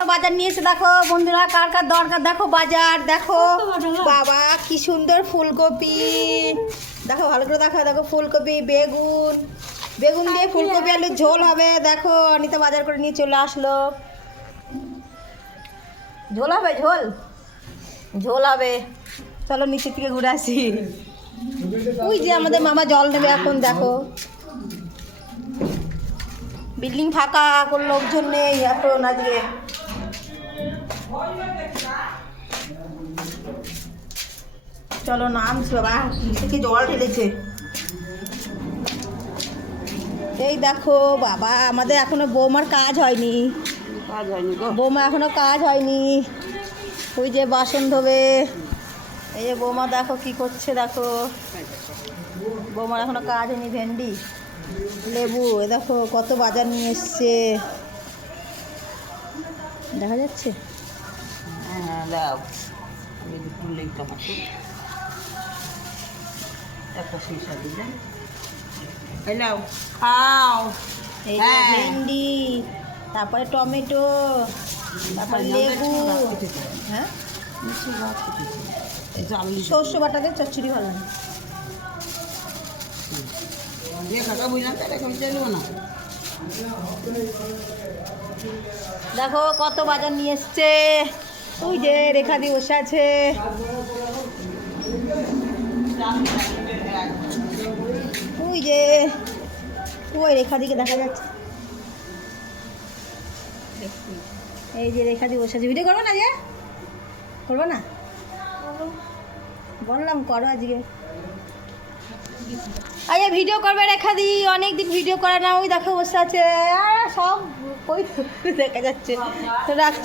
বাজার নিয়ে এসে দেখো বন্ধুরা, কার কার দরকার দেখো বাজার দেখো। বাবা কি সুন্দর ফুলকপি দেখো, ভালো করে দেখো। দেখো ফুলকপি, বেগুন, বেগুন দিয়ে ফুলকপি আলুর ঝোল হবে। দেখো অনিতা বাজার করে নিয়ে চলে আসলো। ঝোল হবে, ঝোল ঝোল হবে। চলো নিচের থেকে ঘুরে আসি। ওই যে আমাদের মামা জল নেবে এখন। দেখো বিল্ডিং ফাঁকা, কোনো লোকজন নেই এখন আজকে। চলো নামছি বাবা, থেকে জল ঢেলেছে। এই দেখো বাবা, আমাদের এখনো বৌমার কাজ হয়নি। বৌমা এখনো কাজ হয়নি। ওই যে বাসন ধোবে। এই যে বৌমা দেখো কি করছে। দেখো বৌমার এখনো কাজ হয়নি। ভেন্ডি, লেবু, এ দেখো কত বাজার নিয়ে এসছে, দেখা যাচ্ছে। দাও টমাটো একটা শসা দিলাম। হ্যালো খাও। এই যে ভেন্ডি, তারপরে টমেটো, তারপরে লেবু। হ্যাঁ সর্ষ বাটাতে চচ্চড়ি ভালো হয়। দেখো কত বাজার নিয়ে এসছে। ওই যে রেখা দিয়ে বসে আছে। ওই যে ওই রেখা দিকে দেখা যাচ্ছে। এই যে রেখা দিয়ে বসে আছে। ভিডিও করবো না, যে করবো না বললাম, করো আজকে। আরে ভিডিও করবে রেখা দি, অনেকদিন ভিডিও করে না। ওই দেখো বসে আছে। সব ওই দেখা যাচ্ছে। তো রাখছি।